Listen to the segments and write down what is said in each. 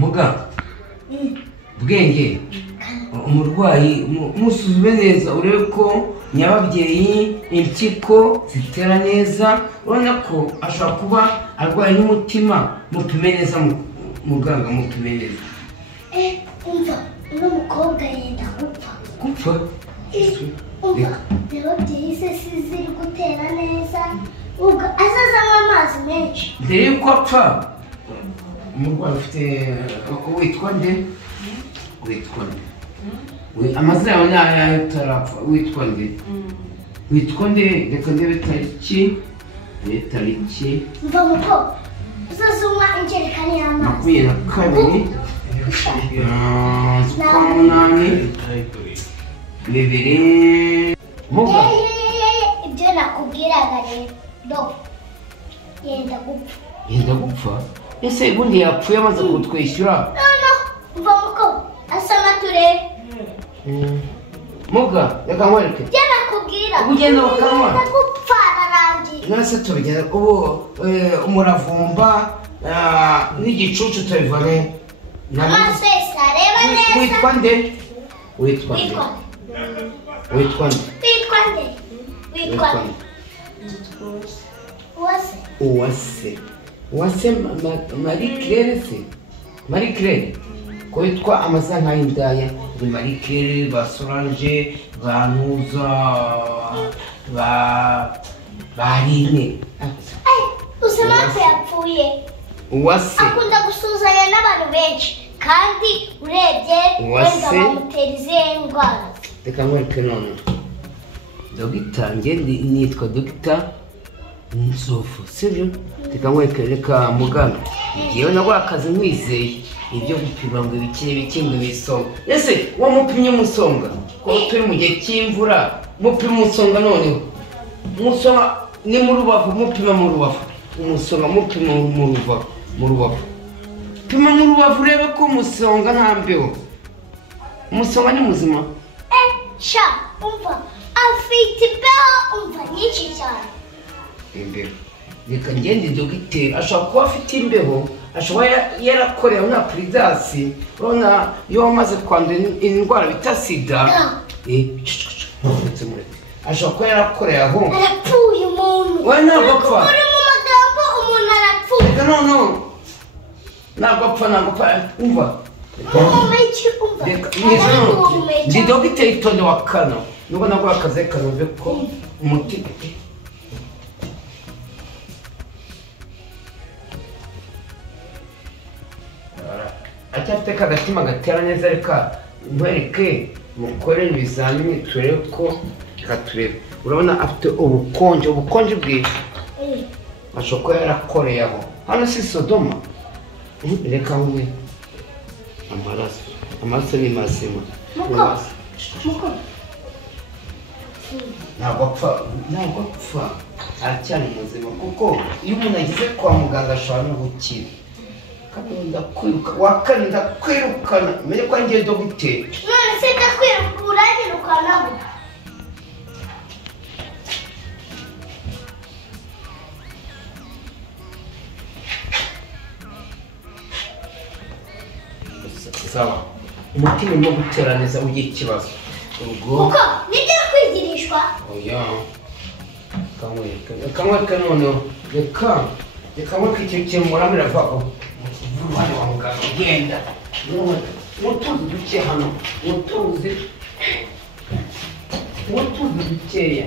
muga bwenge umurwayi musuzume neza urebe ko nyababyeyi impyiko zitera neza urabona ko ashobora kuba arwaye n'umutima mupime neza muganga mupime neza umva uno mukobwa yenda gupfa nyababyeyi se ziri gutera neza ubwo azazanywa amazi menshi mbere yuko apfa umurwayi ufite witwa nde amazina yawe ni ayahe utarapfa witwa nde reka ndebe tariki mva muko uzazanywa injerekani y'amazi 22 z'ukwa munani 2000 muga ibyo nakubwiraga rero yenda gupfa ese ubundi yapfuye amaze kutwishyura mva muko asama turebe muga reka nkwereke ibyo nakubwira ugenda bakanywa gupfa ararangiye nase tubigeza ubu umuravumba n'igicucu tubivane amasesi areba neza witwa nde Uwase Marie Claire ko witwa amazina nk'ay'indaya ni Marie Claire ba Solange ba Ntuza ba Rine usema ko yapfuye Uwase akunda gusuzanya n'abantu benshi kandi urebye wenda bamutera izihe ndwara reka nkwereke none dogita nge nitwa dogita Nzovu sibyo reka nkwereke reka muganga ngewe nabwo akazi nkwizeye ibyo gupima ngo ibiki ngo ibisonga ese wamupimye umusonga ko turi mu gihe cy'imvura mupima umusonga noneho umusonga ni mu rubavu mupima mu rubavu umusonga mupima mu rubavu pima mu rubavu urebe ko umusonga nta mbeho umusonga ni muzima sha umva afite imbeho umva nyinshi cyane imbeho reka ngende dogiteri ashobora kuba afite imbeho ashobora yarakorewe na puridasi urabona iyo wamaze kwandura indwara bita sida ashobora kuba yarakoreye aho arapfuye umuntu we ntabwo apfa uri mu magambo umuntu arapfuye reka noneho ntabwo apfa umva ndi dogiteri Tony wa Kano nubwo nabwo akazi kanombe ko umuti acyafite kagatima gatera neza reka nkwereke mukorere ibizamini turebe ko turebe urabona afite ubukonje bwe ashobora kuba yarakoreye aho hano si Sodoma reka nkwe amaraso ni mazima ntabwo apfa aracyari muzima kuko iyo umuntu ageze kwa muganga ashobora no gukira kandi ndakwirukana menye ko ngiye dogiteri none se ndakwiruka uranyirukanaho sawa umutima urimo gutera neza ugiye ikibazo ubwo kuko nibyo kwigirishwa oya kamwereka noneho reka nkwereke icyo kintu muramira vaho umwana wa muganga ugenda mutuzi duke hano mutuzi dukeya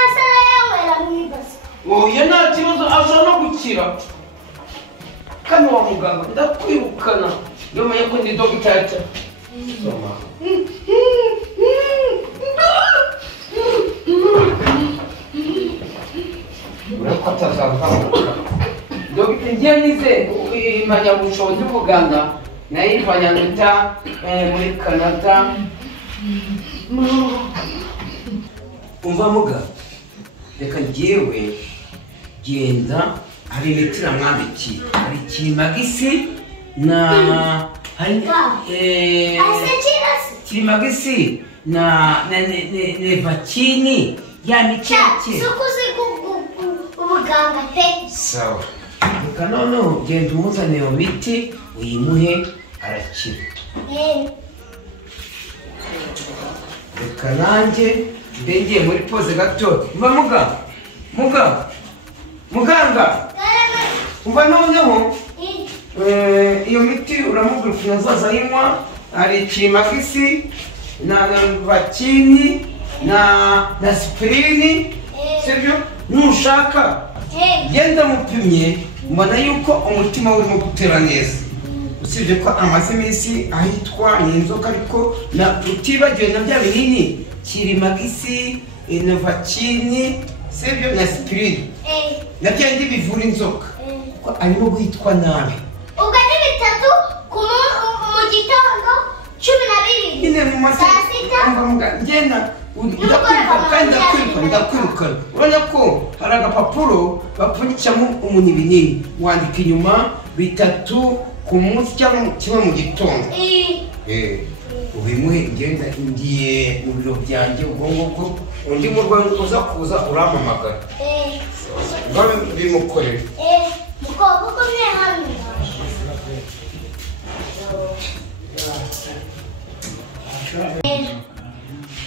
asa yanywera mu ibasi oya nta kibazo ashobora no gukira kano wa muganga ndakwirukana yomeye ko ndi dogiteri soma urako atazavuga dogiteri ngiye nize impamyabushobozi y'ubuganga nayivanye amanota muri Canada umva muga reka ngewe genda hari imiti namwandikiye hari kirimagisi na kirimagisi na nevakini ya miti yake sukuzi ubuganga pe sawa reka noneho genda umuzane iyo miti uyimuhe arakira. Reka nanjye ngiye muri pose gato. Mva muganga umva noneho iyo miti uramubwira ukuntu azaza ayinywa. Hari Kimagisi na Vakini na Spirini, sibyo? Nushaka genda mupimye mbona yuko umutima urimo gutera neza, usibye ko amaze iminsi ahitwa n'inzoka, ariko utibagiwe na bya binini Kimagisi na Vakini, sibyo, na Spirini na bya bindi bivura inzoka, ko arimo guhitwa nabi. Ubwo ni bitatu mu gitondo 12 nyine mu saa sita ngenda ndakwiruka. Urabona ko hari agapapuro bapfunyikamo umuntu ibinini, wandika inyuma bitatu ku munsi cyangwa kimwe mu gitondo. Ubimuhe ngenda ngiye mu biro byanjye, ubwo ngubwo undi murwayi uza kuza urampamagara bimukorere. Mukobwa umwe hano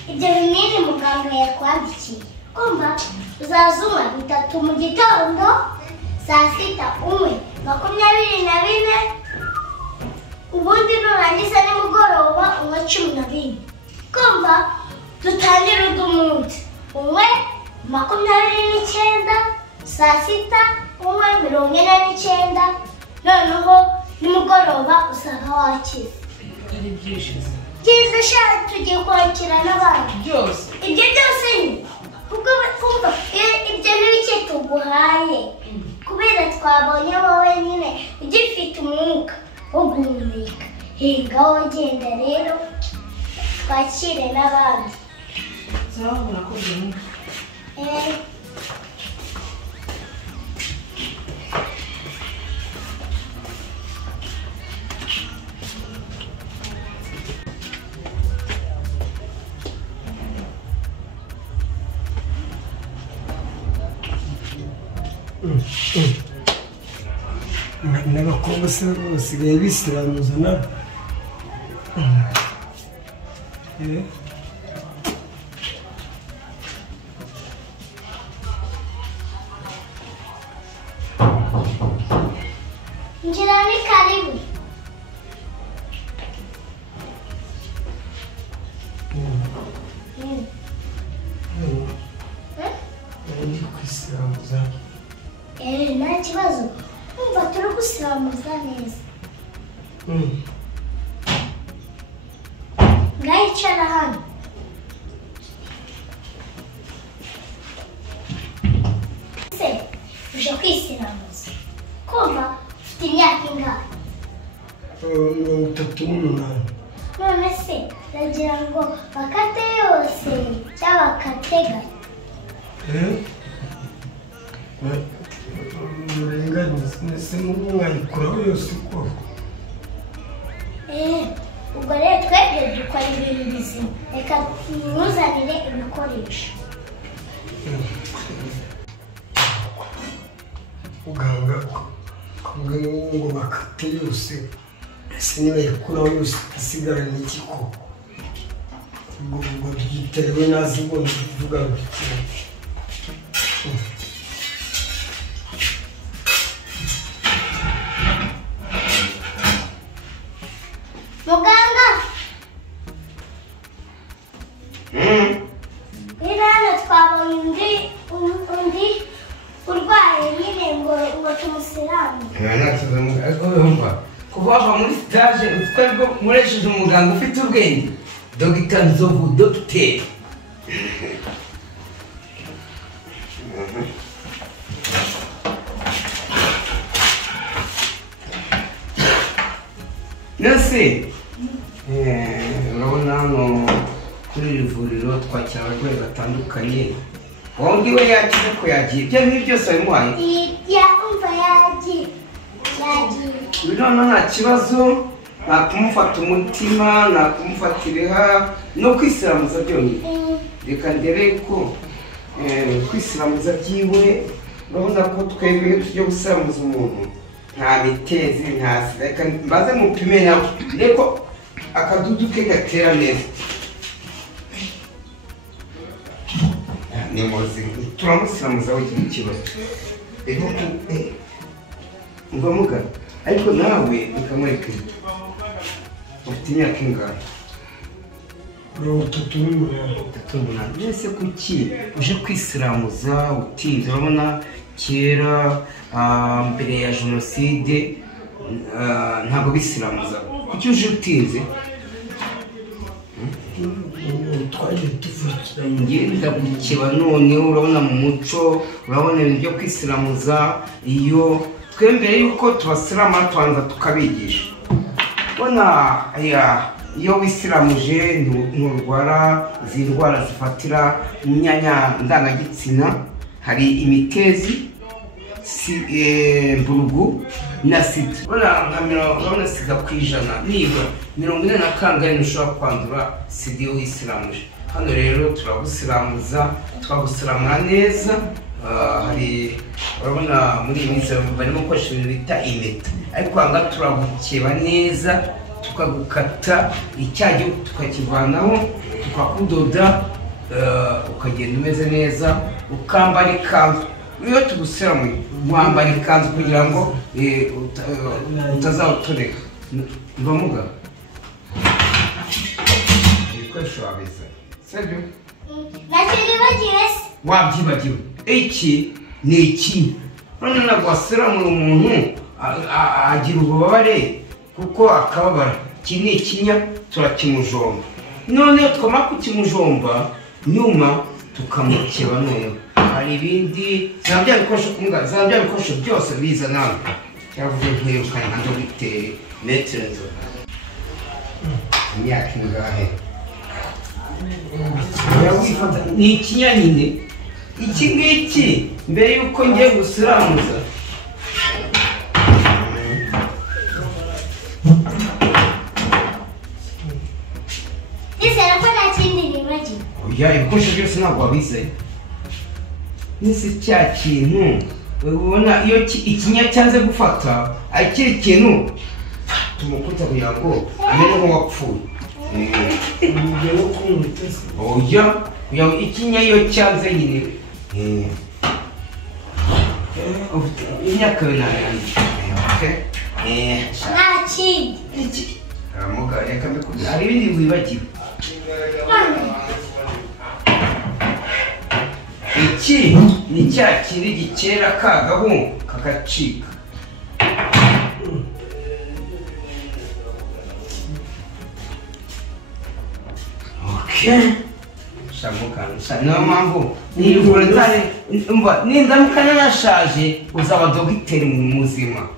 ibyo binini muganga yakwandikiye, kumva uzazuma bitatu mu gitondo, saa sita umwe 24, ubundi nurangiza nimugoroba unywa 12. Kumva dutangire umunsi umwe 29, saa sita umwe 49, noneho nimugoroba usanga wakize. Ari byishize byiza sha tugiye kwakira n'abandi byose. Ibyo byose ni kuko kumva ibyo n'ibiki tuguhaye, kubera twabonye wowe nyine ugifite umwuka wo guhumeka. Ngaho genda rero twakire n'abandi. Zabona ko bimwe n'abakobwa se basigaye bisiramuza nabo. Njira ni karibu. Ndi kwisiramuza. Nta kibazo, umva turi gusiramuza neza. Ngaho icara hano. Se uje kwisiramuza, kumva ufite imyaka ingahe? 38. None se ndagira ngo bakate yose cyangwa bakatega? Uburenganisi n'umwayikuraho yose koko. Ubwo rero twebwe dukora ibintu bizima, reka ntuzanire ibikoresho. Muganga kumwe ngo bakate yose, ese niba yakuraho yose isigara n'iki koko? Ubwo byiterewe nazi ngo mvuga gutya. Muganga hano twabonye undi urwaye nyine ngo tumusiramure. kuva wava muri stage utwarwa muresheje umuganga ufite ubwenge, Dr. Nzovu, Dr. Nasi urabona hano kuri iri vuriro twakira abarwayi batandukanye. Wowe we yakize ko yagiye ibyo bintu byose wabimuhaye? Umva yagiye. Birano nta kibazo, nta kumufata umutima, nta kumufata ibiha, no kwisiramuza byonyine. Reka ndebe ko kwisiramuza byiwe, urabona ko twebwe tujya gusiramuza umuntu nta mitezi nta sida, reka mbaze mupime nawe reko akadudu ke gatera neza. Ni muzi turamusiramuza w'ikintu kibazo rero ngomuga ariko nawe ukamureka ufite imyaka ingana 38 mbese kuki uje kwisiramuza utinze? Urabona kera mbere ya jenoside ntabwo bisiramuza, kuki uje utinze? ngenda gukeba none urabona mu muco, urabona ibintu byo kwisiramuza iyo twembere yuko tubasirama tubanza tukabigisha. Bona iyo wisiramuje nturwara izi ndwara zifatira mu myanya ndangagitsina, hari imitezi mburugu na sida. Urabona sida ku ijana nibura 40 ntushobora kwandura sida iyo wisiramuje. Hano rero turagusiramuza twagusiramura neza. Hari urabona muri iyi minsi barimo gukoresha ibintu bita impeta, ariko aha ngaha turagukeba neza tukagukata icyagiye tukakivanaho tukakudoda ukagenda umeze neza ukambara ikanzu. Iyo tugusiramuye wambara ikanzu kugira ngo utazawutoneka. Ngomuga ibikoresho wabiza sibyo? Nakiribagiwe se. Wabyibagiwe iki ni iki? None ntabwo wasiramuye umuntu agira ububabare kuko akababara. Iki ni ikinya turakimujomba, none twamara kukimujomba nyuma tukamukeba. None hari ibindi zabya bikoresho byose biza nawe cyavuze nk'irukanye nka dogiteri metero imyaka ingahe? Ni ikinya nyine iki ngiki mbere yuko ngiye gusiramuza. Isera ko nta kindi nibagiwe. Oya, ibikoresho byose ntabwo wabize. Nisi cya kintu ubona iyo ikinya cyanze gufata akiri kintu tumukuta kugira ngo amenye nk'uwapfuye. Oya, ikinya iyo cyanze nyine imyaka binani. Nta kindi. Muga reka mbikubwira, hari ibindi wibagiwe. Iki ni cya kindi gikera kagahu kakacika. Shamuka niyo mpamvu nivura nzare mba nindamuka narashaje uzaba dogiteri muzima.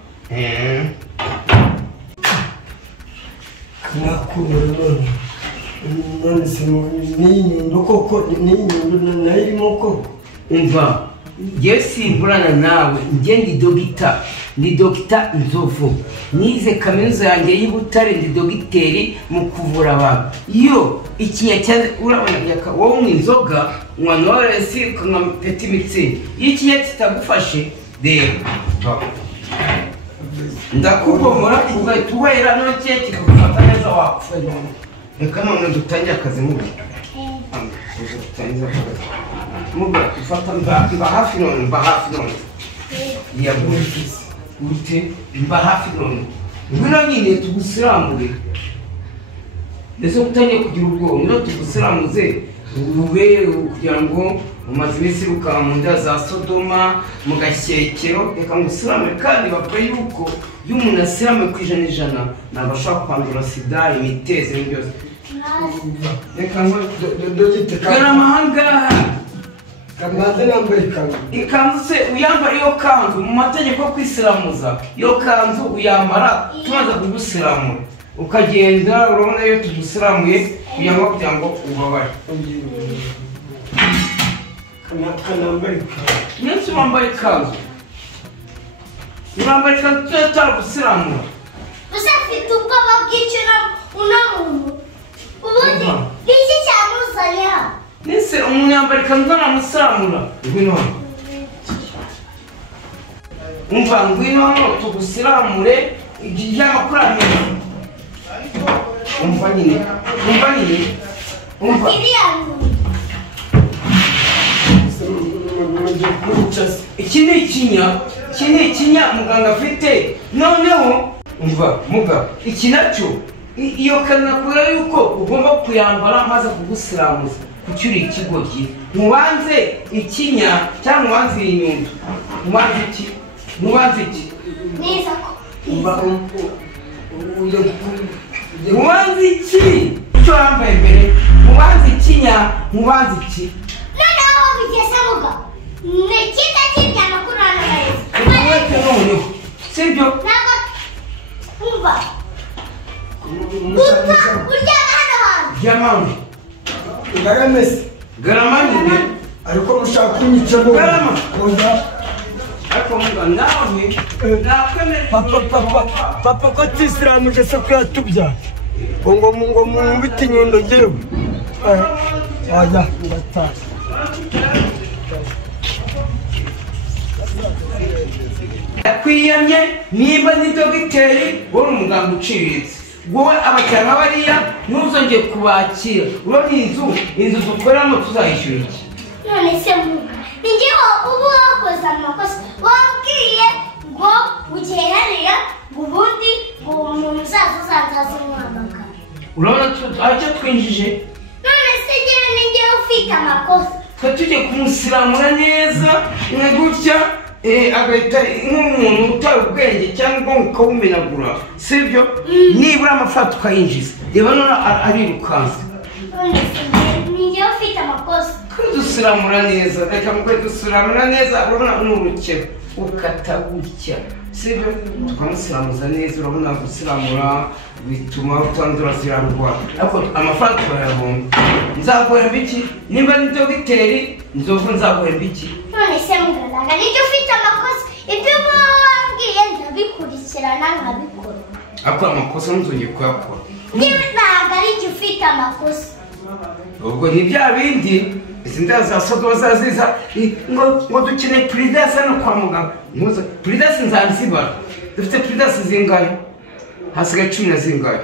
none se n'inyundo koko n'inyundo nayirimo koko. Umva njye simburana nawe, njye ndi dogita Nzovu, nize kaminuza yanjye y'Ibutare, ndi dogiteri mu kuvura abantu. Iyo ikinya cyaze urabona wowe unywa inzoga unywa noresi ukanywa peti mitsingi, iyo ikinya kitagufashe rero ndakubomora ugahita uhera none kikagufata neza wapfuye. None reka none dutangire akazi mubi. Muga ufata mba hafi none ya ute mba hafi none ngwino nyine tugusiramure. Ese utangiye kugira ubwoba ngo tugusiramuze ube kugira ngo umaze iminsi ruka mu nda za Sodoma mu gashyekero. Reka ngusiramure kandi bapfe yuko iyo umuntu asiramuye ku ijana ntabwo ashobora kwandura sida, imitezi byose. Reka ngo dogiteri amahanga Kamate nambaye ikanzu. Ikanzu se uyambara iyo kanzu mu mategeko yo kwisiramuza, iyo kanzu uyambara tumaze kugusiramura ukagenda. Urabona iyo tugusiramuye kugira ngo ubabare. Kamate nambaye ikanzu. Nese wambaye ikanzu urambara ikanzu tutaragusiramura. Usafite ubwoba bw'icyo unamuntu ubundi iki cyamuzanye hano. Nese umuntu yambara ikanzu ntaramusiramura. Ngwino umva ngwino hano tugusiramure y'amakuramiro. Umva nyine umva iki ni ikinya muganga afite. Noneho umva muga iki nacyo iyo kanakura yuko ugomba kuyambara maze kugusiramuza kucyuri ikigoryi. Mubanze ikinya cyangwa mubanze inyundo. Mubanze iki neza ko mubanze iki cyo yambaye mbere. Mubanze ikinya mubanze iki noneho bigeze muga nekita kiryama kurana neza weke noneho sibyo ntabwo umva uryama hano hantu jamani garamani ariko mushaka kunyicamo garama ariko muga nawe nakwemera papa ko tisiramuje se ko yatubya ngo mubite inyundo ngewe aya ngataha yakwiyamye niba ni dogiteri wowe umuganga uciriritse. Wowe abajyana bariya ntuzongeye kubakira. Urabona inzu dukoreramo tuzayishyura iki? none se muga ningewe ubu wakoze amakosa wabwiye ngo ugererera ngo ubundi ngo umuntu uzaza umuhamagara. Urabona aricyo twinjije. none se ngewe ningewe ufite amakosa Twe tujye kumusiramura neza nka gutya agahita nk'umuntu utari ubwenge cyangwa ukawumenagura sibyo. Nibura amafaranga tukayinjiza. Reba none arirukansa. none se ningewe ufite amakosa Dusiramura neza reka mukwe dusiramura neza. Urabona n'urukero ukata gutya sibyo tukamusiramuza neza. Urabona gusiramura bituma utandura zirarwara ariko amafaranga turayabonga. Nzaguhemba iki nimba ni dogiteri nzaguhemba iki? none se muganga nijye ufite amakosa ibyo wabwiye ndabikurikirana nkabikora. Ariko amakosa ntuzongeye kuyakora. ngewe ntabwo ari jye ufite amakosa. ubwo ni bya bindi izi nda za sodo zaziza ngo dukeneye puridasi hano kwa muganga. Puridasi nzabizibara. Dufite puridasi zingahe? Hasigaye 10 na zingahe?